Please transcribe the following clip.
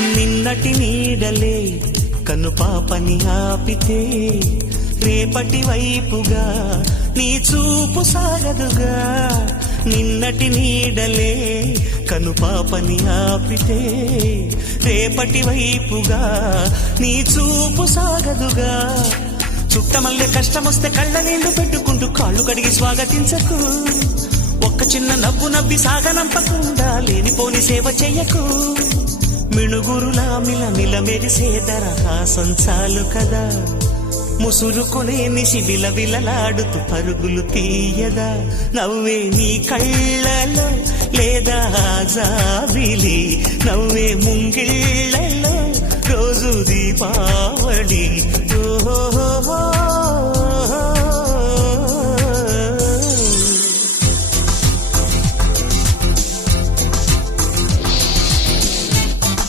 నిన్నటి నీడలే కను పాపని ఆపితే రేపటి వైపుగా నీ చూపు సాగదుగా. నిన్నటి నీడలే కను పాపని ఆపితే రేపటి వైపుగా నీ చూపు సాగదుగా. చుట్టమల్లె కష్టమొస్తే కళ్ళ నీళ్లు పెట్టుకుంటూ కాళ్ళు కడిగి స్వాగతించకు. ఒక్క చిన్న నవ్వు నవ్వి సాగనంపకుండా లేనిపోని సేవ చెయ్యకు. మిణుగురులా మిలమిల మెరిసే దరహాసం చాలు కదా. ముసురుకునే నిశి విలవిలలాడుతూ పరుగులు తీయదా. నవ్వే నీ కళ్ళలో లేదా జాబిలి, నవ్వే ముంగిళ్ళ